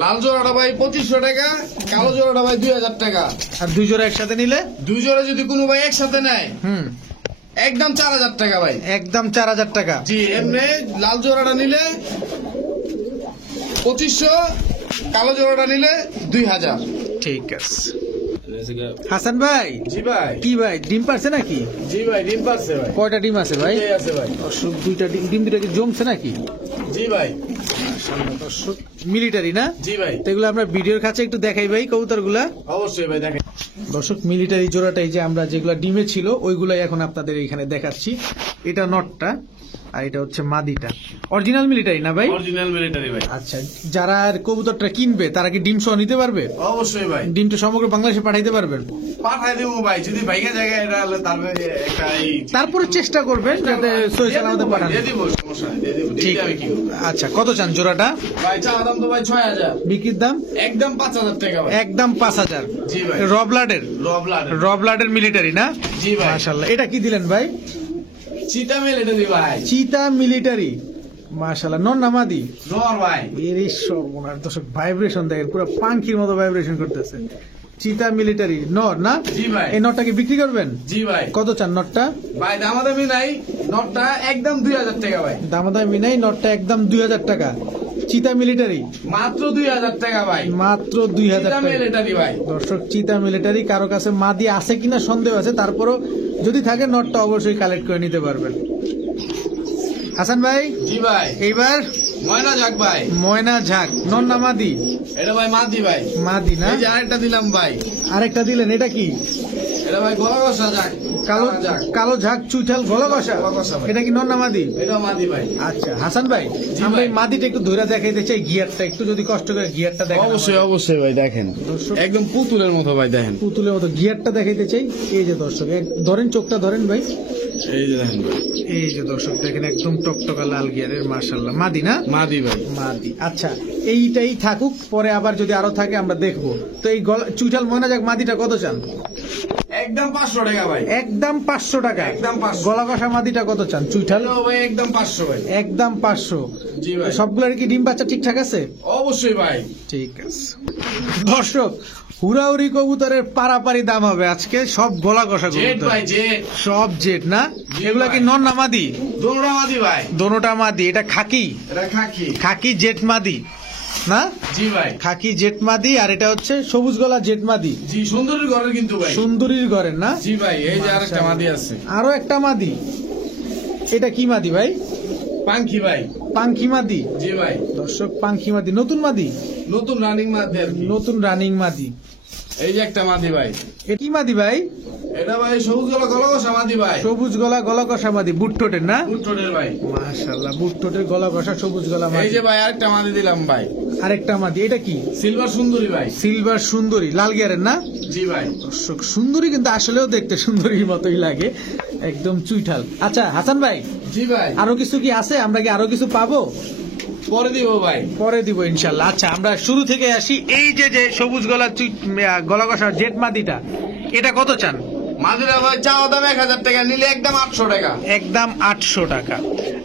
লাল জোড়াটা ভাই 2500 টাকা, কালো জোড়াটা ভাই 2000 টাকা। আর 2 জোড়া একসাথে নিলে? 2 জোড়া যদি কোনো ভাই একসাথে নেয় হুম, একদম 4000 টাকা ভাই। একদম 4000 টাকা। জি, এমনি লাল জোড়াটা নিলে 2500, কালো জোড়াটা নিলে 2000। ঠিক আছে। হাসান ভাই, জি ভাই। কি ভাই ডিম পারছে নাকি? জি ভাই, ডিম পারছে ভাই। কয়টা ডিম আছে ভাই? এই আছে ভাই। দর্শক দুইটা ডিম, ডিম দুটা কি জমছে নাকি? জি ভাই। দর্শক মিলিটারি না? জি ভাই। তো এগুলো আমরা ভিডিওর কাছে একটু দেখাই ভাই কবুতর গুলা। অবশ্যই ভাই দেখেন। দর্শক মিলিটারি জোড়াটাই যে আমরা যেগুলা ডিমে ছিল ওইগুলাই এখন আপনাদের এখানে দেখাচ্ছি। এটা নটটা, আর এটা হচ্ছে মাদিটা। অরিজিনাল মিলিটারি না ভাই? অরিজিনাল মিলিটারি ভাই। আচ্ছা, যারা আর কবুতরটা কিনবে তারা কি ডিম সহ নিতে পারবে? অবশ্যই ভাই। ডিমটা সমগ্র বাংলাদেশে পাঠাইতে পারবেন? পাঠাই দেবো ভাই, যদি ভাইগা জায়গায় এটা হলে তারপরে একটা তারপরে চেষ্টা করবেন যাতে সহি সালামতে পাঠান। দিয়ে দিব, সমস্যা নেই, দিয়ে দিব। ঠিক আমি কি করবো? আচ্ছা, কত চান জোড়াটা? ভাই চাওয়া দাম তো ভাই 6000। বিক্রির দাম? একদম 5000 টাকা ভাই। একদম 5000। জি ভাই। রবলাট ব্লাডের মিলিটারি না? জি ভাই। মাশাআল্লাহ। এটা কি দিলেন ভাই? চিতা মিলিটারি ভাই। চিতা মিলিটারি, মাশাআল্লাহ। নর না মাদি? নর ভাই। এরই সর্বনাশ দর্শক, ভাইব্রেশন দেখেন, পুরো পাঙ্খির মতো ভাইব্রেশন করতেছে। চিতা মিলিটারি নর না? জি ভাই। এই নরটা কি বিক্রি করবেন? জি ভাই। কত চান নরটা? ভাই দামাদামি নাই, নটটা একদম 2000 টাকা ভাই। দামাদামি নাই, নরটা একদম 2000 টাকা। চিতা মিলিটারি মাত্র 2000 টাকা ভাই। মাত্র 2000 চিতা টাকা। মিলিটারি ভাই। দর্শক, চিতা মিলিটারি কারো কাছে মাদি আছে কিনা সন্দেহ আছে, তারপরও যদি থাকে নটটা অবশ্যই কালেক্ট করে নিতে পারবেন। হাসান ভাই, জি ভাই। এইবার ময়না যাক ভাই। ময়না ঝাঁক, নর না মাদি? এটা ভাই মাদি ভাই। মাদি না? এই যে আরেকটা দিলাম ভাই। আরেকটা দিলেন, এটা কি? এটা ভাই গলা কষা যাক। কালো যাক। কালো ঝাঁক চুইঠাল গলা কষা, গলা কষা ভাই। এটা কি নর না মাদি? এটা মাদি ভাই। আচ্ছা হাসান ভাই, জি আমরা ভাই। এই মাদিটা একটু ধরে দেখাইতে চাই, গিয়ারটা একটু যদি কষ্ট করে গিয়ারটা দেখেন। অবশ্যই ভাই দেখেন, দর্শক, একদম পুতুলের মতো ভাই দেখেন। পুতুলের মতো গিয়ারটা দেখাইতে চাই। এই যে দর্শক, ধরেন চোখটা ধরেন ভাই। এই যে দেখেন ভাই, এই যে দর্শক দেখেন, একদম টকটকা লাল গিয়ারের, মাশাআল্লাহ। মাদি না? মাদি ভাই। মাদি। আচ্ছা, এইটাই থাকুক, পরে আবার যদি আরো থাকে আমরা দেখবো। তো এই চুইঠাল ময়না যাক মাদিটা কত চান? একদম 500 টাকা ভাই। একদম 500 টাকা। একদম 500। গলা কষা মাদিটা কত চান? চুইঠাল হ্যালো ভাই, একদম 500 ভাই। একদম 500। জি ভাই। সবগুলোর কি ডিম বাচ্চা ঠিকঠাক আছে? অবশ্যই ভাই। ঠিক আছে দর্শক, হুড়াহুড়ি কবুতরের পারাপারি দাম হবে আজকে। সব গলা কষা জেট কবুতর, ভাই জেট। সব জেট না? জি এগুলা কি ভাই। নর না মাদি? দোনোটা মাদি ভাই। দোনোটা মাদি। এটা খাকি, এটা খাকি। খাকি জেট মাদি না? জি ভাই। খাকি জেট মাদি, আর এটা হচ্ছে সবুজ গলা জেট মাদি। জি, সুন্দরীর ঘরের কিন্তু ভাই। সুন্দরীর ঘরের না? জি ভাই, এই যে আরেকটা মাদি আছে। আরো একটা মাদি। এটা কি মাদি ভাই? পাঙ্খি ভাই। পাঙ্খি মাদি। জি ভাই। দর্শক, পাঙ্খি মাদি, নতুন মাদি, নতুন রানিং মাদি আর কি। নতুন রানিং মাদি। এই যে একটা মাদি ভাই। এ কি মাদি ভাই? এটা ভাই সবুজ গলা গলা কষা মাদি ভাই। সবুজ গলা গলা কষা মাদি, বুট ঠোঁটের না? উত্তরের ভাই। মাশাআল্লাহ, বুট ঠোঁটের গলা কষা সবুজ গলা এই মাদি। যে ভাই আরেকটা মাদি দিলাম ভাই। আরেকটা মাদি। এটা কি? সিলভার সুন্দরী ভাই। সিলভার সুন্দরী, লাল গিয়ারের না? জি ভাই। দর্শক, সুন্দরী কিন্তু আসলেও দেখতে সুন্দরীর মতোই লাগে, একদম চুইঠাল। আচ্ছা হাসান ভাই, জি ভাই। আরো কিছু কি আছে? আমরা কি আরো কিছু পাবো? পরে দিব ভাই। পরে দিব ইনশাল্লাহ। আচ্ছা, আমরা শুরু থেকে আসি। এই যে যে সবুজ গলা গলা কষা জেট মাদিটা, এটা কত চান? মাদিরা ভাই চাওয়া দাম 1000 টাকা, নিলে একদম 800 টাকা। একদম 800 টাকা।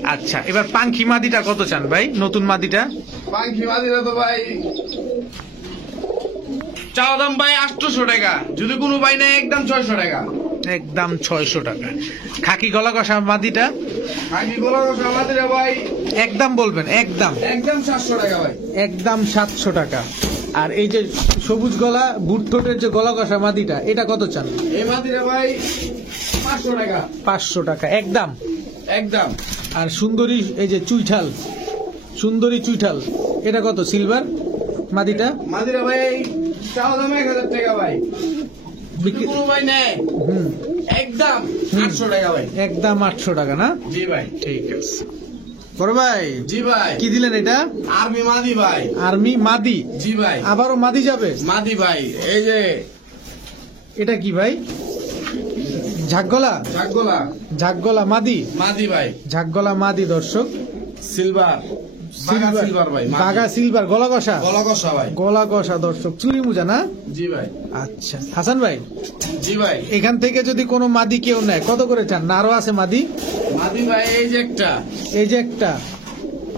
আচ্ছা, এবার পাঙ্খি মাদিটা কত চান ভাই? নতুন মাদিটা পাঙ্খি মাদিরা তো ভাই চাওয়া দাম ভাই 800 টাকা, যদি কোনো ভাই নেয় একদম 600 টাকা। একদম 600 টাকা। খাকি গলা কষা মাদিটা পাঙ্খি গোলা কষা মাদিরা ভাই একদম বলবেন, একদম একদম 700 টাকা ভাই। একদম 700 টাকা। আর এই যে সবুজ গলা বুট ঠোঁটের যে গলা কষা মাদিটা, এটা কত চান? এই মাদিরা ভাই 500 টাকা। 500 টাকা একদম। একদম। আর সুন্দরী এই যে চুইঠাল, সুন্দরী চুইঠাল, এটা কত? সিলভার মাদিটা মাদিরা ভাই চাওয়া দাম 1000 টাকা ভাই, যদি বিক্রি- কোনো ভাই নেয় হুম, একদম 800 টাকা ভাই। একদম 800 টাকা না? জি ভাই। ঠিক আছে বড় ভাই, জি ভাই। কি দিলেন এটা? আর্মি মাদি ভাই। আর্মি মাদি। জি ভাই। আবারও মাদি যাবে? মাদি ভাই। এই যে এটা কি ভাই? ঝাকগলা, ঝাকগোলা ঝাকগলা মাদি, মাদি ভাই। ঝাকগলা মাদি। দর্শক, সিলভার বাগা সিলভার ভাই। মাদি। বাগা সিলভার গলা কষা, গলা কষা ভাই। গলা কষা। দর্শক, চুরি মুজা না? জি ভাই। আচ্ছা হাসান ভাই, জি ভাই। এখান থেকে যদি কোনো মাদি কেউ নেয় কত করে চান? না আরো আছে মাদি? মাদি ভাই এই যে একটা এই যে একটা,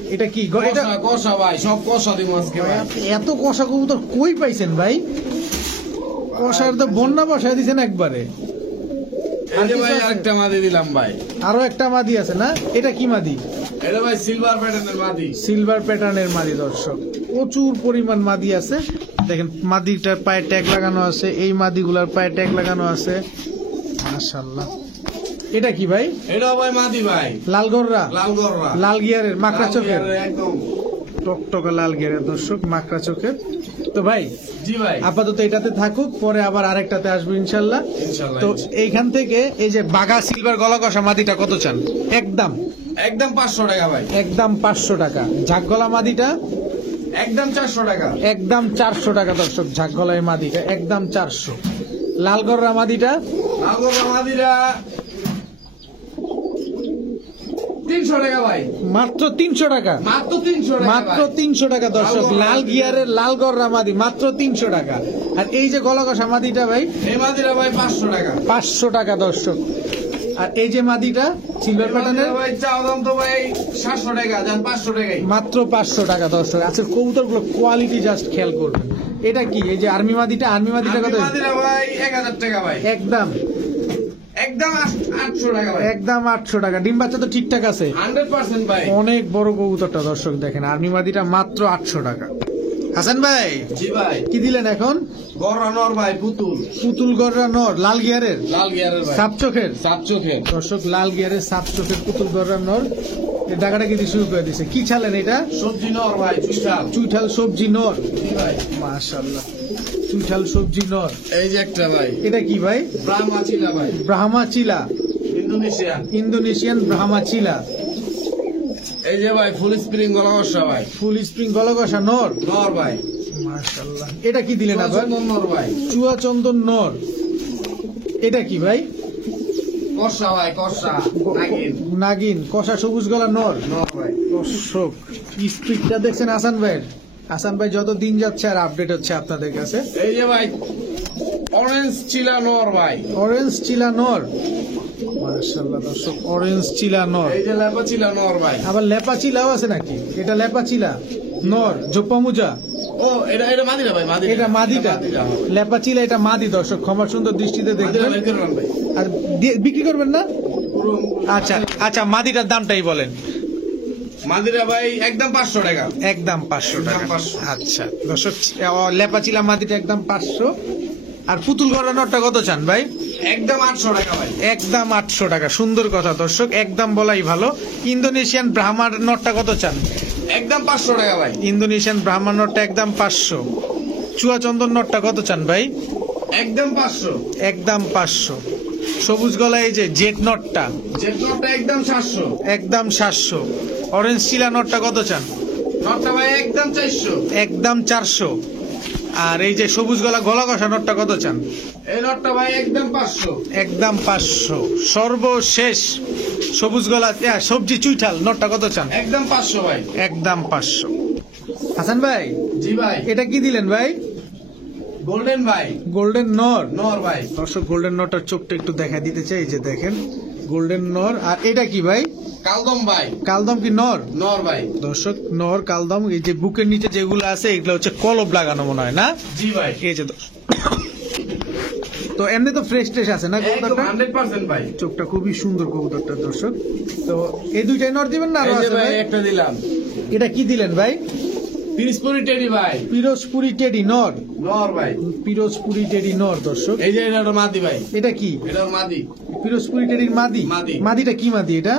এটা কি এটা? কষা কষা ভাই, সব কষা দিব আজকে ভাই। এত কষা কবুতর কই পাইছেন ভাই? কষার তো বন্যা বসায় দিছেন একবারে। এই যে আর ভাই কিছু আছে? আরেকটা মাদি দিলাম ভাই। আরো একটা মাদি আছে না? এটা কি মাদি? এটা ভাই সিলভার প্যাটার্নের মাদি। সিলভার প্যাটার্নের মাদি। দর্শক, প্রচুর পরিমাণ মাদি আছে। দেখেন, মাদিটার পায়ে ট্যাগ লাগানো আছে, এই মাদিগুলার পায়ে ট্যাগ লাগানো আছে। মাশাআল্লাহ। এটা কি ভাই? এটা ভাই মাদি ভাই। লালগররা, লাল গররা। লাল গিয়ারের, মাকড়া লাল চোখের, গিয়ারের একদম। টকটকা লাল গিয়ারের। দর্শক, মাকড়া চোখের। তো ভাই জি ভাই। আপাতত এটাতে থাকুক, পরে আবার আরেকটাতে আসবো ইনশাল্লাহ। ইনশাআল্লাহ। তো এইখান থেকে এই যে বাঘা সিলভার গলা কষা মাদিটা কত চান? একদম একদম 500 টাকা ভাই। একদম 500 টাকা। ঝাকগলা মাদিটা একদম 400 টাকা। একদম 400 টাকা। দর্শক, ঝাকগলায় মাদিটা একদম 400। লালগররা মাদিটা লাল গররা মাদিরা 300 টাকা ভাই, মাত্র 300 টাকা, মাত্র 300 টাকা মাত্র ভাই। 300 টাকা দর্শক। লাল গররা লাল মাদি। গিয়ারের লাল গররা মাদি মাত্র 300 টাকা। আর এই যে গলা কষা মাদিটা ভাই এই মাদিরা ভাই 500 টাকা। 500 টাকা দর্শক। আর এই যে মাদিটা সিলভার এই প্যাটার্নের মাদিরা ভাই চাওয়া দাম তো ভাই 700 টাকা, যান 500 টাকাই। মাত্র 500 টাকা দর্শক। আচ্ছা কবুতরগুলো কোয়ালিটি জাস্ট খেয়াল করবেন। এটা কি এই যে আর্মি মাদিটা কত? এই মাদিরা ভাই 1000 টাকা ভাই, একদম একদম 800 টাকা ভাই, একদম 800 টাকা। ডিম বাচ্চা তো ঠিকঠাক আছে, 100% ভাই। অনেক বড় কবুতরটা দর্শক দেখেন। আর্মি মাদিটা মাত্র 800 টাকা। হাসান ভাই জি ভাই, কি দিলেন এখন? গররা নর ভাই, পুতুল, পুতুল গররা নর লাল গিয়ারের লাল গিয়ারের ভাই, সাপ চোখের সাত চোখের। দর্শক, লাল গিয়ারের সাপ চোখের পুতুল গররা নর। এই ডাকাটা কিন্তু শুরু করে দিছে। কি ছালেন এটা? সবজি নর ভাই, চুইঠাল। চুইঠাল সবজি নর, জি ভাই, মাশাআল্লাহ। চুইঠাল সবজি নর। এই যে একটা ভাই, এটা কি ভাই? ব্রাহ্মা চিলা ভাই, ব্রাহ্মা চিলা, ইন্দোনেশিয়ান। ইন্দোনেশিয়ান ব্রাহ্মা চিলা। এই যে ভাই ফুল স্প্রিং গলা কষা ভাই, ফুল স্প্রিং গলগসা নর, নর ভাই, মাশাআল্লাহ। এটা কি দিলেন আবার? চন্দন নর ভাই, চুয়া চন্দন নর। এটা কি ভাই? কষা ভাই, কষা নাগিন, নাগিন কষা সবুজ গলা নর। নর ভাই। দর্শক স্পিডটা দেখছেন হাসান ভাইয়ের? হাসান ভাই যত দিন যাচ্ছে আর আপডেট হচ্ছে আপনাদের কাছে। এই যে ভাই অরেঞ্জ চিলা নর ভাই, অরেঞ্জ চিলা নর, মাশাআল্লাহ দর্শক, অরেঞ্জ চিলা নর। এই যে লেপা চিলা নর ভাই। আবার লেপা চিলাও আছে নাকি? এটা লেপা চিলা নর, জোপ্পা মুজা। ও এটা মাদিরা ভাই, মাদিরা। এটা মাদিটা, মাদিরা। লেপা চিলা এটা মাদি দর্শক। ক্ষমা সুন্দর দৃষ্টিতে মাদিরা দেখবেন। বের করে আন ভাই। আর বিক্রি করবেন না? পুরো আচ্ছা আচ্ছা, মাদিটার দামটাই বলেন। মাদিরা ভাই একদম 500 টাকা। একদম 500 টাকা। একদম 500 আচ্ছা দর্শক, লেপা চিলা মাদিটা একদম 500। আর পুতুল গড়া নটটা কত চান ভাই? একদম 800 টাকা ভাই, একদম 800 টাকা। সুন্দর কথা দর্শক, একদম বলাই ভালো। ইন্দোনেশিয়ান ব্রাহ্মার নটটা কত চান? একদম 500 টাকা ভাই, ইন্দোনেশিয়ান ব্রাহ্মণ নটটা একদম 500। চুয়া চন্দন নটটা কত চান ভাই? একদম 500। একদম 500। সবুজ গলা এই যে জেট নটটা জেট নটটা একদম 700। একদম 700। অরেঞ্জ চিলা নটটা কত চান? নটটা ভাই একদম 400। একদম 400। আর এই যে সবুজ গলা গলা কষা নটটা কত চান? এই নটটা ভাই একদম 500। একদম 500। সর্বশেষ সবুজ গলা সবজি চুইঠাল নটটা কত চান? একদম 500 ভাই। একদম 500। হাসান ভাই জি ভাই, এটা কি দিলেন ভাই? গোল্ডেন ভাই, গোল্ডেন নর। নর ভাই, দর্শক গোল্ডেন নরটার চোখটা একটু দেখা দিতে চাই। এই যে দেখেন গোল্ডেন নর। আর এটা কি ভাই? কালদম ভাই, কালদম কি নর? নর ভাই। দর্শক নর কালদম। এই যে বুকের নিচে যেগুলো আছে এগুলো হচ্ছে কলব লাগানো মনে হয় না? জি ভাই, এই যে দর্শক। তো এমনি তো ফ্রেশ ট্রেশ আছে না একদম কবুতরটা? 100% ভাই। চোখটা খুবই সুন্দর কবুতরটা দর্শক। তো এই দুইটাই নর দিবেন না আরো এই যে আছে ভাই ভাই? একটা দিলাম, এটা কি দিলেন ভাই? পিরিসপুরি টেডি ভাই, পিরোজপুরি টেডি নর। নর ভাই। পিরোজপুরি টেডি নর দর্শক। এই যে এটা মাদি ভাই, এটা কি? এটা মাদি, পিরোজপুরি টেডির মাদি। মাদি। মাদিটা কি মাদি এটা?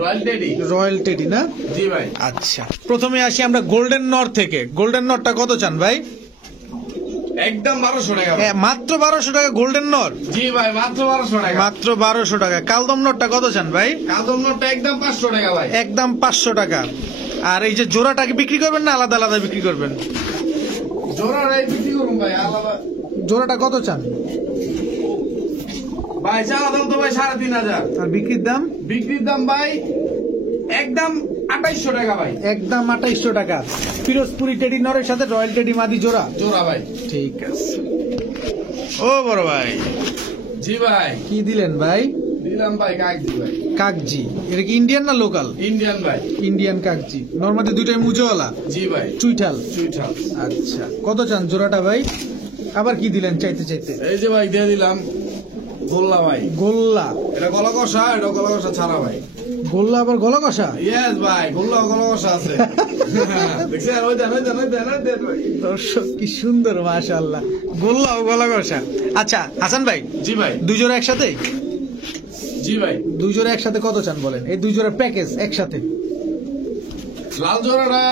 Royal teddy. রয়্যাল টেডি না? জি ভাই, আচ্ছা, প্রথমে আসি আমরা গোল্ডেন নর থেকে। গোল্ডেন নরটা কত চান ভাই? একদম 1200 টাকা ভাই। মাত্র 1200 টাকা গোল্ডেন নর। জি ভাই, মাত্র 1200 টাকা। মাত্র 1200 টাকা। কালদম নরটা কত চান ভাই? কালদম নটটা একদম 500 টাকা ভাই। একদম 500 টাকা। আর এই যে জোড়াটাকে বিক্রি করবেন না আলাদা আলাদা বিক্রি করবেন? জোড়াটাই বিক্রি করুন ভাই, আলাদা। জোড়াটা কত চান? ভাই চাওয়া দাম তো ভাই 3500। আর বিক্রির দাম? বিক্রির দাম ভাই একদম 2800 টাকা ভাই। একদম 2800 টাকা। পিরোজপুরি টেডি নরের সাথে রয়্যাল টেডি মাদি জোড়া। জোড়া ভাই। ঠিক আছে। ও বড় ভাই জি ভাই, কি দিলেন ভাই? দিলাম ভাই কাকজি ভাই, কাকজি। এটা কি ইন্ডিয়ান না লোকাল? ইন্ডিয়ান ভাই। ইন্ডিয়ান কাকজি। নর্মালি দুইটাই মুজোওয়ালা জি ভাই, চুইঠাল। চুইঠাল। আচ্ছা, কত চান জোড়াটা ভাই? আবার কি দিলেন চাইতে চাইতে? এই যে ভাই দিয়ে দিলাম গোল্লা ভাই। গোল্লা। এটা গলা কষা, এটা গলা কষা ছাড়া ভাই। গোল্লা আবার গলা কষা? ইয়েস ভাই, গোল্লা গলা কষা আছে। দেখছেন? ওই দেন, ওই দেন, ওই দেন, ওই দেন ভাই। দর্শক কি সুন্দর, মাশাআল্লাহ। গোল্লা ও গলা কষা। আচ্ছা হাসান ভাই, জি ভাই, দুই জোড়া একসাথে? জি ভাই। দুই জোড়া একসাথে কত চান বলেন? এই দুই জোড়া প্যাকেজ একসাথে? লাল জোড়াটা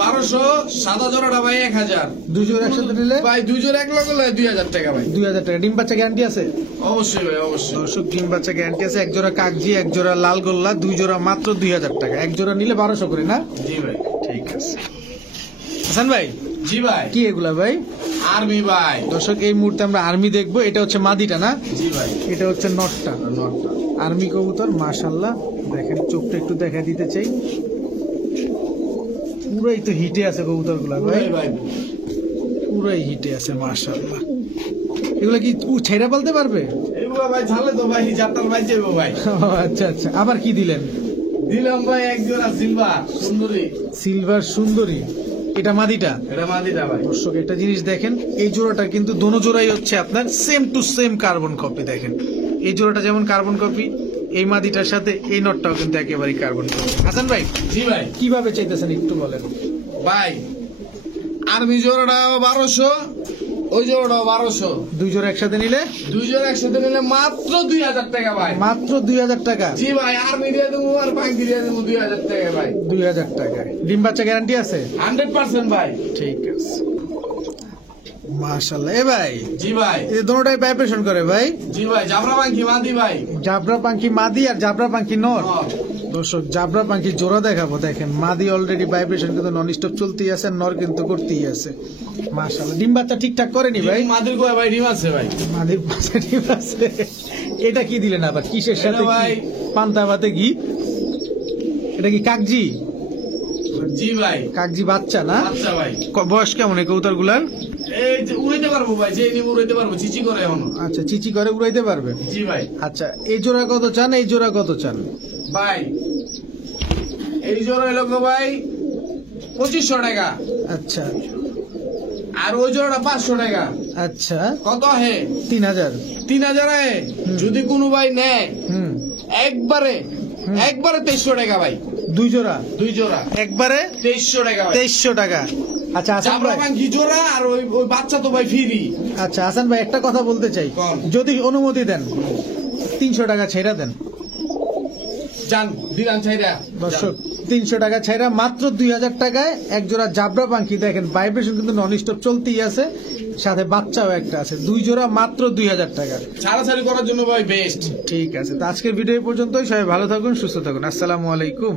1200, সাদা জোড়াটা ভাই 1000। দুই জোড়া একসাথে নিলে ভাই দুই জোড়া এক লগে 2000 টাকা ভাই। 2000 টাকা। ডিম বাচ্চা গ্যারান্টি আছে? অবশ্যই ভাই, অবশ্যই। দর্শক ডিম বাচ্চা গ্যারান্টি আছে। এক জোড়া কাগজি, এক জোড়া লাল গোল্লা, দুই জোড়া মাত্র 2000 টাকা। এক জোড়া নিলে 1200 করে না? জি ভাই। ঠিক আছে। হাসান ভাই জি ভাই, কি এগুলা ভাই? আর্মি ভাই। দর্শক এই মুহূর্তে আমরা আর্মি দেখবো। এটা হচ্ছে মাদিটা না? জি ভাই। এটা হচ্ছে নটটা। নটটা। আর্মি কবুতর মাশাআল্লাহ। দেখেন চোখটা একটু দেখা দিতে চাই, পুরাই তো হিটে আছে কবুতর গুলা ভাই, ভাই পুরাই হিটে আছে মাশাআল্লাহ। এগুলা কি ছেড়া বলতে পারবে? এগুলো ভাই ঝালে তো ভাই যাত্রার ভাই যাবো ভাই। ও আচ্ছা আচ্ছা। আবার কি দিলেন? দিলাম ভাই এক জোড়া সিলভার সুন্দরী। সিলভার সুন্দরী। এটা মাদিটা? এটা মাদিটা ভাই। দর্শক একটা জিনিস দেখেন, এই জোড়াটা কিন্তু দোনো জোড়াই হচ্ছে আপনার same to same carbon copy. দেখেন এই জোড়াটা যেমন কার্বন কপি, এই মাদিটার সাথে এই নটটাও কিন্তু একেবারেই কার্বন কপি। হাসান ভাই জি ভাই। কিভাবে চাইতেছেন একটু বলেন। ভাই আর্মি জোড়াটা 1200, ওই জোড়াটাও 1200। দুই জোড়া একসাথে নিলে? দুই জোড়া একসাথে নিলে মাত্র 2000 টাকা ভাই। মাত্র 2000 টাকা? জি ভাই। আর্মি দিয়ে দেবো আর পাঙ্কি দিয়ে দেবো 2000 টাকা ভাই। 2000 টাকায় ডিম বাচ্চা গ্যারান্টি আছে? 100% ভাই। ঠিক আছে মাশাআল্লাহ। এ ভাই জি ভাই। এই দোনোটাই ভাইব্রেশন করে ভাই? জি ভাই। জাবরা পাঙ্কি মাদি ভাই। জাবরা পাঙ্কি মাদি আর জাবরা পাঙ্কি নর। দর্শক জাবরা পাঙ্কি জোড়া দেখাবো। দেখেন মাদি অলরেডি ভাইব্রেশন কিন্তু নন স্টপ চলতেই আছে, নর কিন্তু করতেই আছে মাশাআল্লাহ। ডিম বাচ্চা ঠিকঠাক করেনি ভাই? মাদির কয় ভাই ডিম আছে ভাই। মাদির বাচ্চা ডিম আছে। এটা কি দিলেন আবার? কিসের সাথে? এটা ভাই পান্তা ভাতে ঘি। এটা কি কাকজি? জি ভাই। কাকজি বাচ্চা না? আচ্ছা ভাই। বয়স কেমন এই কবুতর গুলার? এই যে উড়াইতে পারবো ভাই, যে নিব উড়াইতে পারবো, চিচি করে এখন। আচ্ছা চিচি করে উড়াইতে পারবে? জি ভাই। আচ্ছা এই জোড়া কত চান, এই জোড়া কত চান? ভাই এই জোড়া হলো গো ভাই 2500 টাকা, আচ্ছা আর ওই জোড়াটা 500 টাকা। আচ্ছা কত হে? 3000। 3000 হে। যদি কোনো ভাই নেয় হুম একবারে 2300 টাকা ভাই। দুই জোড়া? দুই জোড়া একবারে 2300 টাকা ভাই। 2300 টাকা। আচ্ছা হাসান জাবরা ভাই, পাঙ্কি জোড়া আর ওই ওই বাচ্চা তো ভাই ফ্রি। আচ্ছা হাসান ভাই একটা কথা বলতে চাই, কোন? যদি অনুমতি দেন 300 টাকা ছেড়া দেন। জান দিলাম ছাইরা দর্শক 300 টাকা ছাইরা মাত্র 2000 টাকায় এক জোড়া জাবরা পাখি। দেখেন ভাইব্রেশন কিন্তু নন স্টপ চলতেই আছে, সাথে বাচ্চাও একটা আছে। দুই জোড়া মাত্র 2000 টাকা। ছাড়াছাড়ি করার জন্য ভাই বেস্ট। ঠিক আছে, তো আজকের ভিডিও এই পর্যন্তই। সবাই ভালো থাকুন, সুস্থ থাকুন। আসসালামু আলাইকুম।